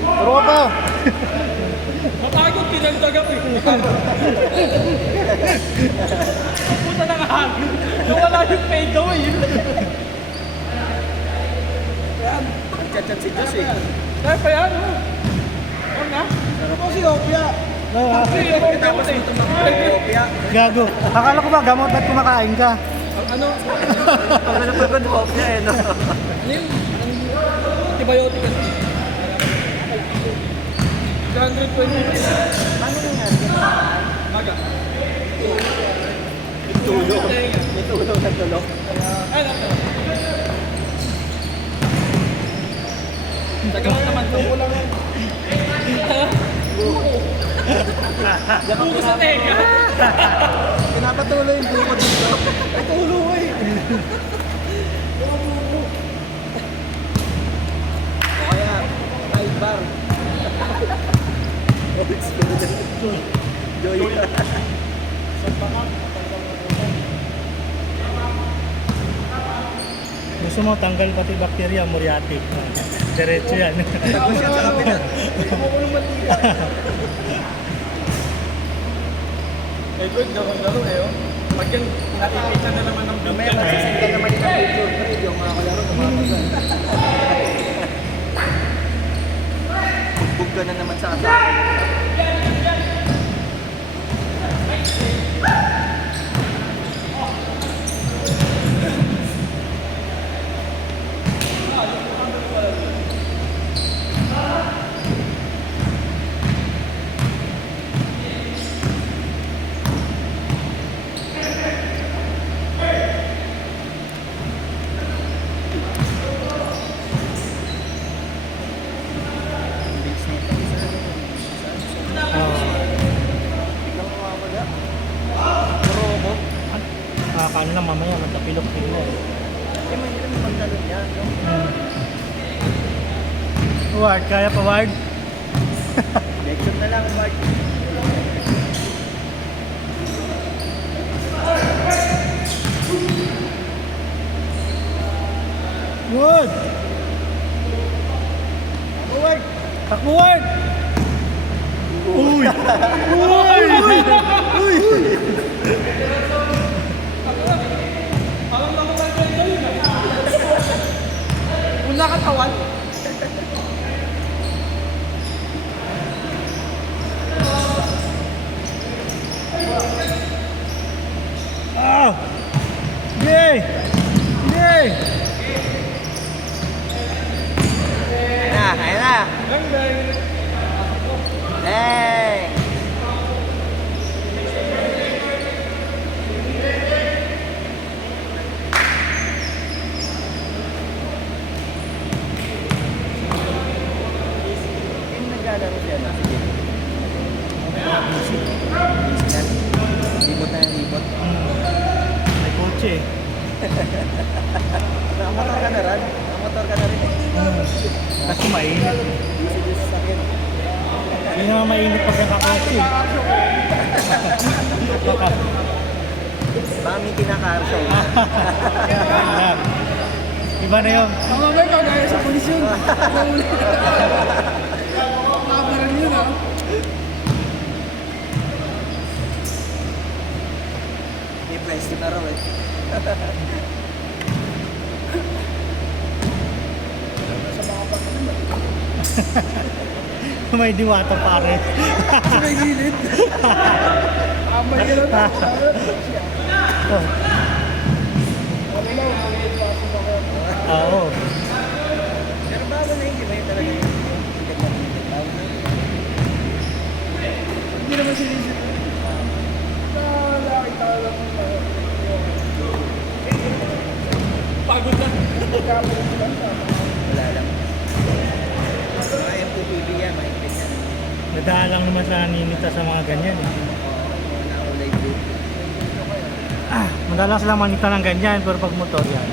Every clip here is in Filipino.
Turo ka pa. Matakot, pinagdag ako eh. Puta na kahangin. Nawala yung fade away. Yan. Nagchat-chat si Josh eh. Kaya pa yan, oh. Huwag na. Ako si Opia. Kasi yung Tapos gamot eh. ito mga Opia. Gago. Akala ko ba gamot at kumakain ka? Ano? Ano pa ba Opia eh no? Ano yun? Antibiotic ano? 120 pesos. Ano nangyari? Maga. Tulog. May tulog na tulog. Ay, nato. Tagamot naman to. Buko sa tega. Pinapatuloy yung buko dito. Ay tulog eh. O kaya, side bar. Joy. Gusto mo tanggal pati bakterya, muriatic. Diretso yan. Tapos yan sa kapila. Kumukulong mantika. Kay Bird, gawang-garo eh, oh. Pag yan, nakikita na naman ng May blood. magsisenta naman yung picture. Pero yung mga kalaro, kumakagal. Bugbog ka na naman sa asawa. Biglang mawawala. Robot. Nakakaano na mamaya, matapilok sila. Eh, may hindi naman pantalon yan. No? Ward, kaya pa Ward? Lection na lang, Bart. Good! Forward! Takbo Ward! Uy! Uy! Uy! Parang nakulang kayo yun eh. Una katawan. Ah! Yay! Yay! Ayan na! Hey! Yung naglalaro siya na sige. Libot na yung libot. May kotse. Nakamotor ka na rin. Nakamotor ka na rin eh. Kasi mainit. Busy sa sakit. Hindi naman mainit pag nakakotse. Baka. Baka may kinakarsyo. Iba na yun. Ang mamay kagaya sa pulis yun. Mahuli. Kabaran yun ah. May pwesto na raw eh. May diwata pare. Sa may gilid. Amay ka na. Oh. Ano na, maliit pa ako ba kayo? Oo. Pero bago na hindi ba yun talaga yung ticket na ticket? Bago na yun. Hindi naman sinisip. Nakakita lang tayo. Pagod na. Wala lang. Mga MTPB yan, mga MTPB yan. Nadaan lang naman sa naninita sa mga ganyan. Eh. Mga nakulay blue. Madalas lang manita ng ganyan, pero pag motor yan.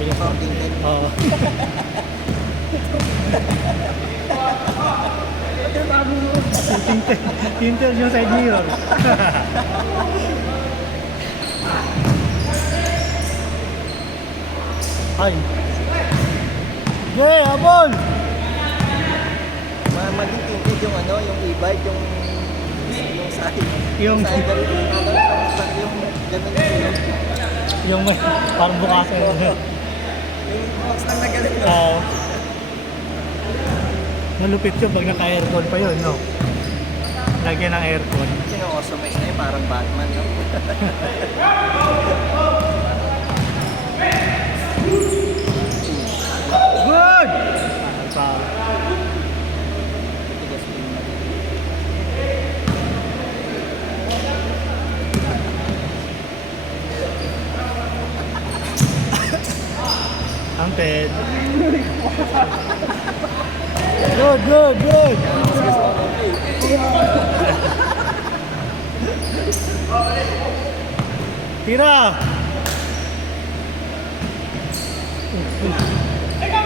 Bilis mo. Tinted. Oo. Tinted yung side mirror. Ay. Yay, habol! maging tinted yung ano, yung e-bike, yung side. Yung- side yung ganun yung Yung may parang bukasan. yung box lang na ganun. Oo. Malupit yun pag naka-aircon pa yun, no? Lagyan ng aircon. Sino-customize na yun, parang Batman, no? Good! Parang Tigas din. ang ped. Good, good, good! Tira!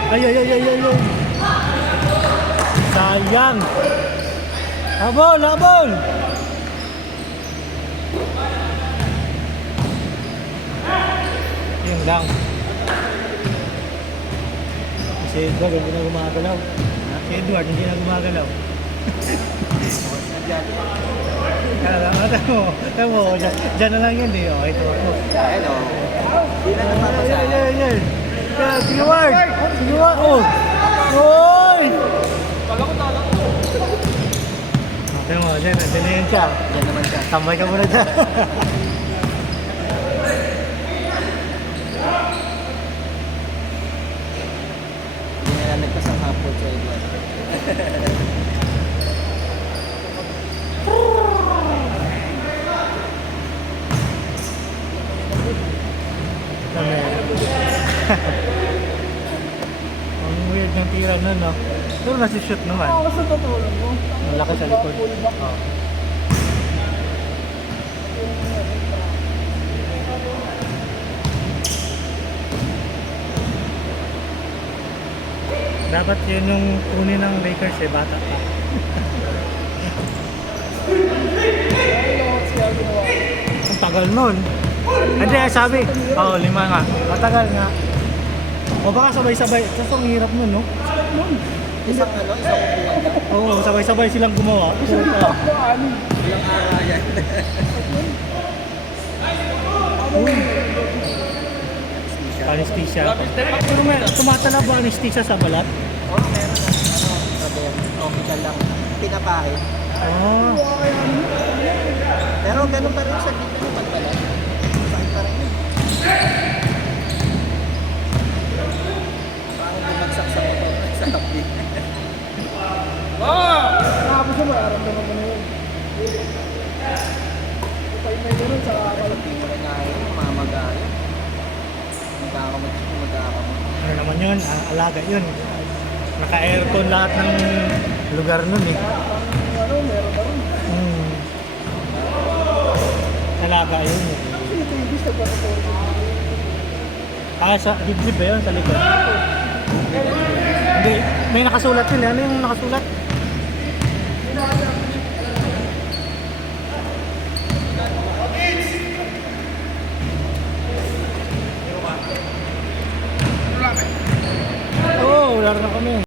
Ay, ay, ay, ay, ay, ay. Sayang! Habol, habol! Yun lang. Si Edward, hindi na gumagalaw. Si Edward, hindi na gumagalaw. Tama mo, dyan na lang yun eh. Oh, ito. Ayan o. Hindi na Ay, napapasa. ay, ay, ay. Yeah, sige, Ward! Sige, Ward! Oh! Oy! Kala ko tala ko. Tama mo, dyan na yan siya. Diyan naman siya. Tambay ka muna dyan. Hindi na nagpasang hapon sa Edward. Ang weird ng tira nun, no? Pero nasi-shoot naman. Ako sa tutulong mo. Ang laki sa likod. Oh. Dapat yun yung kunin ng Lakers eh, bata pa. Ang tagal nun. Hindi, sabi. Oo, 5 nga. Matagal nga. O baka sabay-sabay. Kasi ang hirap nun, no? Isang upuan lang. Oo, sabay-sabay silang gumawa. Ilang araw yan. Anesthesia. Grabe step. Pero may tumatala ba anesthesia sa balat? Oo, meron na. Sabi, official lang. Pinapahid. Oh. Pero ganun pa rin sa dito ng pagbalat. Sakit pa rin yun. Parang bumagsak sa motor sa tabi. Wow! Nakapos mo, aramdaman mo na yun. Kapag may ganun sa Hindi mo rin nakaya, mamagaya. Magkakamag. Ano naman yun? Alaga yun. Naka-aircon lahat ng lugar nun eh. ano, meron na rin. Alaga yun eh. Ito yung bis nagpapatulong. Sa dibdib ba yun? Sa likod? Hindi. May nakasulat yun eh. Ano yung nakasulat? Oo, wala rin na kami.